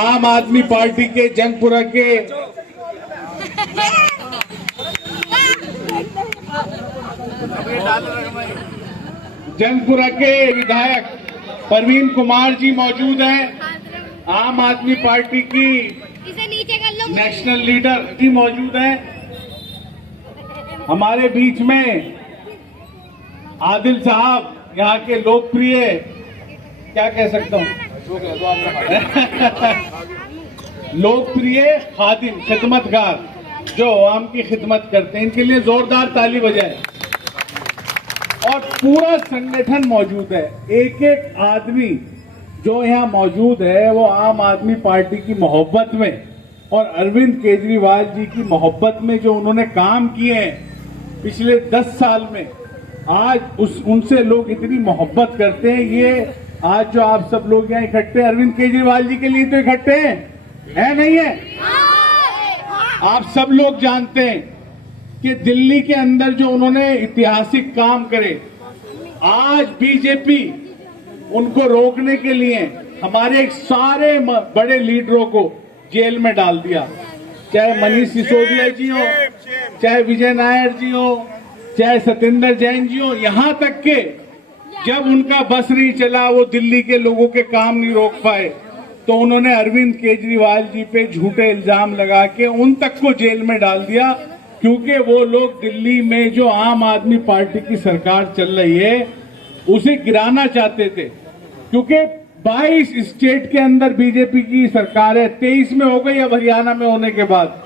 आम आदमी पार्टी के जंगपुरा के विधायक परवीन कुमार जी मौजूद हैं। आम आदमी पार्टी की नेशनल लीडर जी मौजूद हैं। हमारे बीच में आदिल साहब, यहाँ के लोकप्रिय, क्या कह सकता हूँ, लोकप्रिय खादिम खिदमतगार जो आवाम की खिदमत करते हैं, इनके लिए जोरदार ताली बजाए। और पूरा संगठन मौजूद है। एक एक आदमी जो यहाँ मौजूद है वो आम आदमी पार्टी की मोहब्बत में और अरविंद केजरीवाल जी की मोहब्बत में जो उन्होंने काम किए हैं पिछले 10 साल में, आज उनसे लोग इतनी मोहब्बत करते हैं। ये आज जो आप सब लोग यहाँ इकट्ठे अरविंद केजरीवाल जी के लिए तो इकट्ठे हैं, है नहीं है? आप सब लोग जानते हैं कि दिल्ली के अंदर जो उन्होंने ऐतिहासिक काम करे, आज बीजेपी उनको रोकने के लिए हमारे सारे बड़े लीडरों को जेल में डाल दिया, चाहे मनीष सिसोदिया जी हो, चाहे विजय नायर जी हो, चाहे सत्येंद्र जैन जी हो। यहां तक के जब उनका बस नहीं चला, वो दिल्ली के लोगों के काम नहीं रोक पाए, तो उन्होंने अरविंद केजरीवाल जी पे झूठे इल्जाम लगा के उन तक को जेल में डाल दिया, क्योंकि वो लोग दिल्ली में जो आम आदमी पार्टी की सरकार चल रही है उसे गिराना चाहते थे। क्योंकि 22 स्टेट के अंदर बीजेपी की सरकार है, 23 में हो गई अब हरियाणा में होने के बाद,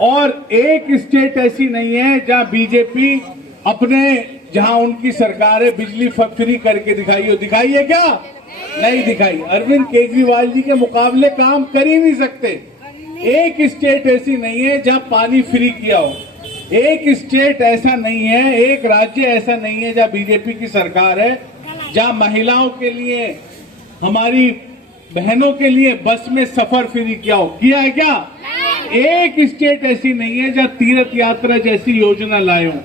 और एक स्टेट ऐसी नहीं है जहां बीजेपी अपने, जहां उनकी सरकार है, बिजली फ्री करके दिखाई हो। दिखाई है क्या? नहीं दिखाई। अरविंद केजरीवाल जी के मुकाबले काम कर ही नहीं सकते। एक स्टेट ऐसी नहीं है जहां पानी फ्री किया हो, एक स्टेट ऐसा नहीं है, एक राज्य ऐसा नहीं है जहां बीजेपी की सरकार है, जहां महिलाओं के लिए, हमारी बहनों के लिए बस में सफर फ्री किया हो। किया है क्या? एक स्टेट ऐसी नहीं है जहां तीर्थ यात्रा जैसी योजना लाए हो,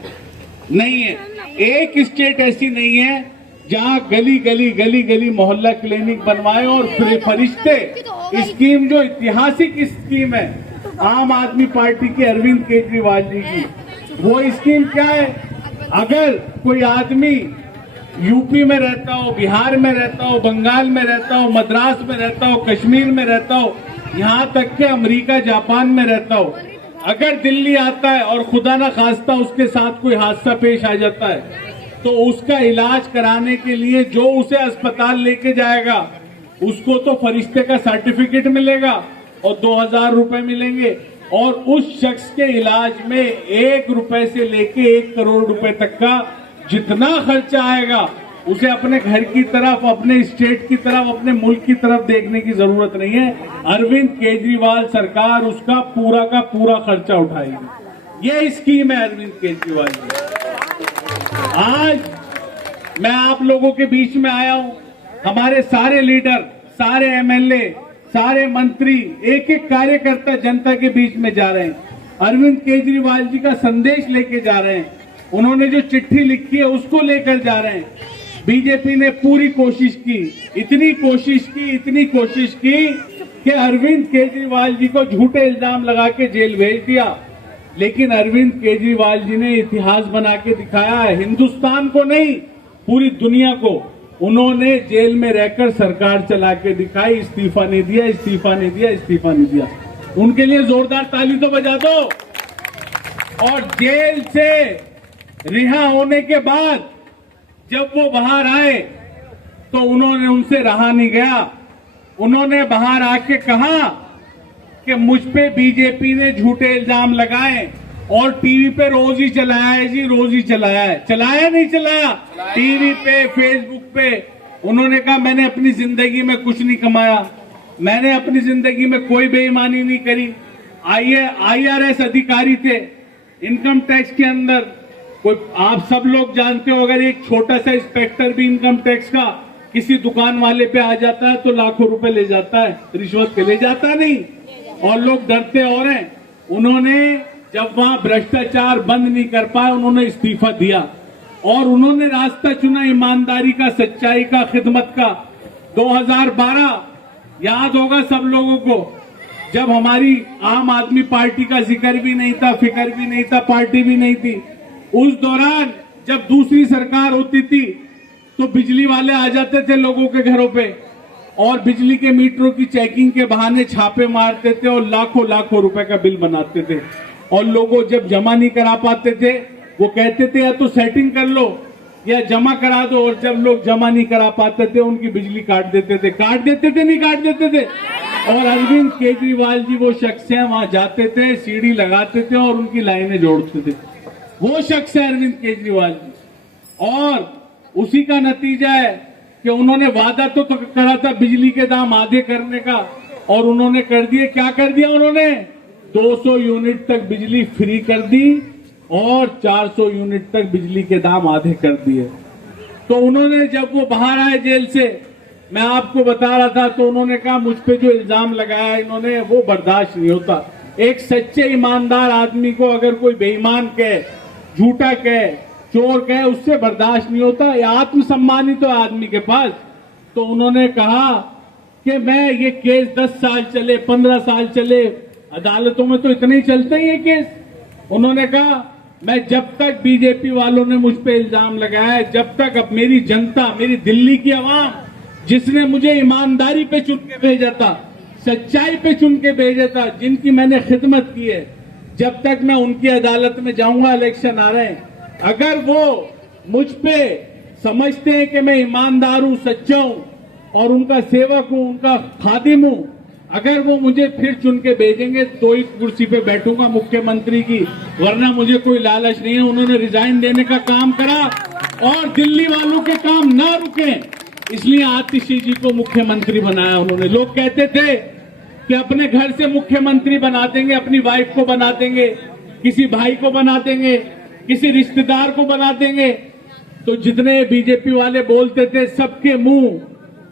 नहीं है। एक स्टेट ऐसी नहीं है जहां गली गली मोहल्ला क्लिनिक बनवाए और फरिश्ते स्कीम, जो ऐतिहासिक स्कीम है आम आदमी पार्टी के अरविंद केजरीवाल जी की, वो स्कीम क्या है? अगर कोई आदमी यूपी में रहता हो, बिहार में रहता हो, बंगाल में रहता हो, मद्रास में रहता हो, कश्मीर में रहता हो, यहाँ तक के अमेरिका जापान में रहता हो, अगर दिल्ली आता है और खुदा ना खास्ता उसके साथ कोई हादसा पेश आ जाता है, तो उसका इलाज कराने के लिए जो उसे अस्पताल लेके जाएगा उसको तो फरिश्ते का सर्टिफिकेट मिलेगा और 2000 रुपए मिलेंगे, और उस शख्स के इलाज में 1 रुपए से लेके 1 करोड़ रुपए तक का जितना खर्चा आएगा उसे अपने घर की तरफ, अपने स्टेट की तरफ, अपने मुल्क की तरफ देखने की जरूरत नहीं है। अरविंद केजरीवाल सरकार उसका पूरा का पूरा खर्चा उठाएगी। ये स्कीम है अरविंद केजरीवाल की। आज मैं आप लोगों के बीच में आया हूं, हमारे सारे लीडर, सारे एमएलए, सारे मंत्री, एक एक कार्यकर्ता जनता के बीच में जा रहे हैं, अरविंद केजरीवाल जी का संदेश लेके जा रहे हैं। उन्होंने जो चिट्ठी लिखी है उसको लेकर जा रहे हैं। बीजेपी ने पूरी कोशिश की, इतनी कोशिश की कि अरविंद केजरीवाल जी को झूठे इल्जाम लगा के जेल भेज दिया, लेकिन अरविंद केजरीवाल जी ने इतिहास बना के दिखाया है, हिंदुस्तान को नहीं पूरी दुनिया को। उन्होंने जेल में रहकर सरकार चला के दिखाई, इस्तीफा नहीं दिया। उनके लिए जोरदार ताली तो बजा दो। और जेल से रिहा होने के बाद जब वो बाहर आए तो उन्होंने, उनसे रहा नहीं गया, उन्होंने बाहर आके कहा कि मुझ पे बीजेपी ने झूठे इल्जाम लगाए और टीवी पे रोज ही चलाया है जी, रोज ही चलाया है। चलाया नहीं चलाया? टीवी पे, फेसबुक पे। उन्होंने कहा मैंने अपनी जिंदगी में कुछ नहीं कमाया, मैंने अपनी जिंदगी में कोई बेईमानी नहीं करी। IRS अधिकारी थे, इनकम टैक्स के अंदर कोई, आप सब लोग जानते हो, अगर एक छोटा सा इंस्पेक्टर भी इनकम टैक्स का किसी दुकान वाले पे आ जाता है तो लाखों रुपए ले जाता है, रिश्वत के ले जाता नहीं, और लोग डरते और हैं। उन्होंने जब वहां भ्रष्टाचार बंद नहीं कर पाए, उन्होंने इस्तीफा दिया और उन्होंने रास्ता चुना ईमानदारी का, सच्चाई का, खिदमत का। 2012 याद होगा सब लोगों को, जब हमारी आम आदमी पार्टी का जिक्र भी नहीं था, फिक्र भी नहीं था, पार्टी भी नहीं थी, उस दौरान जब दूसरी सरकार होती थी तो बिजली वाले आ जाते थे लोगों के घरों पे और बिजली के मीटरों की चेकिंग के बहाने छापे मारते थे और लाखों लाखों रुपए का बिल बनाते थे। और लोगों जब जमा नहीं करा पाते थे वो कहते थे या तो सेटिंग कर लो या जमा करा दो, और जब लोग जमा नहीं करा पाते थे उनकी बिजली काट देते थे। नहीं काट देते थे। और अरविंद केजरीवाल जी वो शख्स हैं, वहां जाते थे, सीढ़ी लगाते थे और उनकी लाइनें जोड़ते थे। वो शख्स है अरविंद केजरीवाल जी। और उसी का नतीजा है कि उन्होंने वादा तो करा था बिजली के दाम आधे करने का, और उन्होंने कर दिए। क्या कर दिया उन्होंने? 200 यूनिट तक बिजली फ्री कर दी और 400 यूनिट तक बिजली के दाम आधे कर दिए। तो उन्होंने जब वो बाहर आए जेल से, मैं आपको बता रहा था, तो उन्होंने कहा मुझ पे जो इल्जाम लगाया इन्होंने वो बर्दाश्त नहीं होता। एक सच्चे ईमानदार आदमी को अगर कोई बेईमान कहे, झूठा कहे, चोर कहे, उससे बर्दाश्त नहीं होता। ये आत्मसम्मान ही तो आदमी के पास। तो उन्होंने कहा कि मैं ये केस 10 साल चले, 15 साल चले, अदालतों में तो इतने ही चलते हैं ये केस। उन्होंने कहा मैं जब तक बीजेपी वालों ने मुझ पे इल्जाम लगाया, जब तक अब मेरी जनता, मेरी दिल्ली की आवाम जिसने मुझे ईमानदारी पे चुन के भेजा था, सच्चाई पे चुन के भेजा था, जिनकी मैंने खिदमत की है, जब तक मैं उनकी अदालत में जाऊंगा, इलेक्शन आ रहे हैं, अगर वो मुझ पे समझते हैं कि मैं ईमानदार हूं, सच्चा हूं और उनका सेवक हूं, उनका खादिम हूं, अगर वो मुझे फिर चुन के भेजेंगे तो इस कुर्सी पे बैठूंगा मुख्यमंत्री की, वरना मुझे कोई लालच नहीं है। उन्होंने रिजाइन देने का काम करा और दिल्ली वालों के काम ना रुके, इसलिए आतिशी जी को मुख्यमंत्री बनाया उन्होंने। लोग कहते थे कि अपने घर से मुख्यमंत्री बना देंगे, अपनी वाइफ को बना देंगे, किसी भाई को बना देंगे, किसी रिश्तेदार को बना देंगे। तो जितने बीजेपी वाले बोलते थे सबके मुंह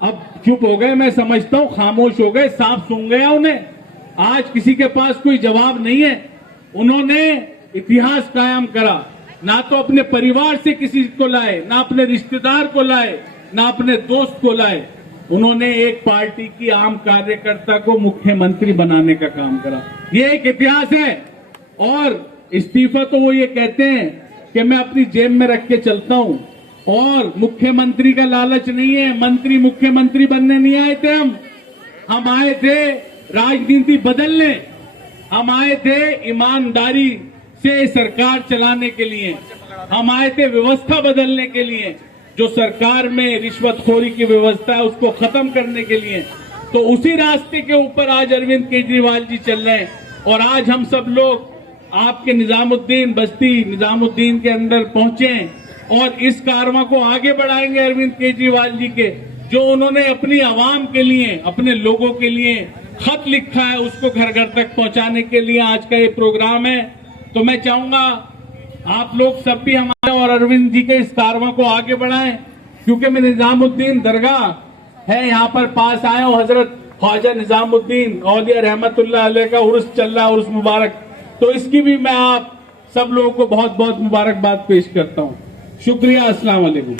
अब चुप हो गए, मैं समझता हूं खामोश हो गए, साफ सुन गया उन्हें। आज किसी के पास कोई जवाब नहीं है। उन्होंने इतिहास कायम करा, ना तो अपने परिवार से किसी को लाए, ना अपने रिश्तेदार को लाए, ना अपने दोस्त को लाए। उन्होंने एक पार्टी की आम कार्यकर्ता को मुख्यमंत्री बनाने का काम करा। ये एक इतिहास है। और इस्तीफा तो वो ये कहते हैं कि मैं अपनी जेब में रख के चलता हूं, और मुख्यमंत्री का लालच नहीं है। मंत्री मुख्यमंत्री बनने नहीं आए थे हम आए थे राजनीति बदलने, हम आए थे ईमानदारी से सरकार चलाने के लिए, हम आए थे व्यवस्था बदलने के लिए, जो सरकार में रिश्वतखोरी की व्यवस्था है उसको खत्म करने के लिए। तो उसी रास्ते के ऊपर आज अरविंद केजरीवाल जी चल रहे हैं। और आज हम सब लोग आपके निजामुद्दीन, बस्ती निजामुद्दीन के अंदर पहुंचे और इस कारवां को आगे बढ़ाएंगे अरविंद केजरीवाल जी के, जो उन्होंने अपनी आवाम के लिए, अपने लोगों के लिए खत लिखा है, उसको घर घर तक पहुंचाने के लिए आज का ये प्रोग्राम है। तो मैं चाहूंगा आप लोग सब भी हमारे और अरविंद जी के इस कारवां को आगे बढ़ाएं, क्योंकि मैं निजामुद्दीन दरगाह है यहाँ पर पास आया हूँ, हजरत ख्वाजा निजामुद्दीन औलिया रहमतुल्लाह अलैह का उर्स चल रहा है, उर्स मुबारक। तो इसकी भी मैं आप सब लोगों को बहुत बहुत मुबारकबाद पेश करता हूँ। शुक्रिया, अस्सलाम वालेकुम।